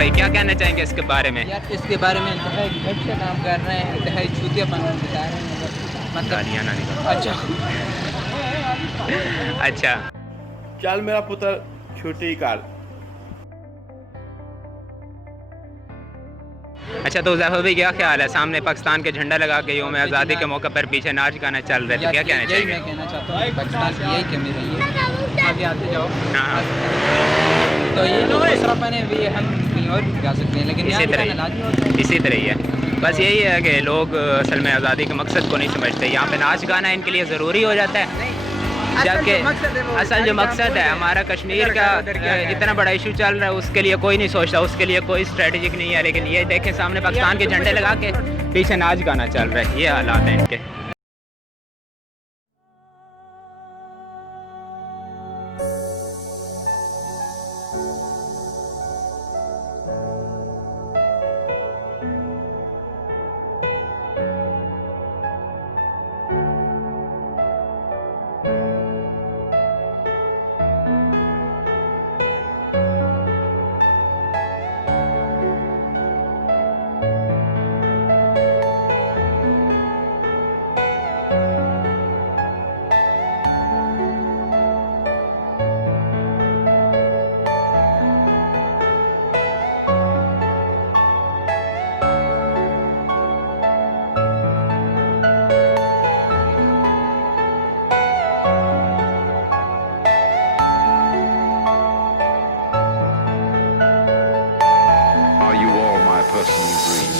भाई, क्या कहना चाहेंगे इसके बारे में? यार इसके बारे में इंतहाई घटिया काम कर रहे हैं, इंतहाई छूतियापन बता रहे हैं, मतलब गालियाँ ना निकालो। अच्छा अच्छा, चल मेरा पुत्र छुट्टी कर। अच्छा तो ज़फ़र भाई क्या ख्याल है, सामने पाकिस्तान के झंडा लगा के यौम आज़ादी के मौके पर पीछे नाच गाना चल रहे थे, क्या कहना यही चाहिए? मैं कहना चाहता हूँ, पाकिस्तान की यही कमी रही है। आगे आते जाओ। हाँ, तो ये लोग दूसरा पहने भी हम कहीं और भी गा सकते हैं, लेकिन इसी यहाँ तरह दिखाना लाजमी होता है। इसी तरह ही है। बस यही है कि लोग असल में आज़ादी के मकसद को नहीं समझते। यहाँ पे नाच गाना इनके लिए ज़रूरी हो जाता है, जबकि असल जो मकसद है हमारा कश्मीर का इतना बड़ा इशू चल रहा है, उसके लिए कोई नहीं सोचता, उसके लिए कोई स्ट्रेटजिक नहीं है। लेकिन ये देखें, सामने पाकिस्तान के झंडे लगा के पीछे नाच गाना चल रहा है, ये हालात हैं इनके। Are you all my personal dreams?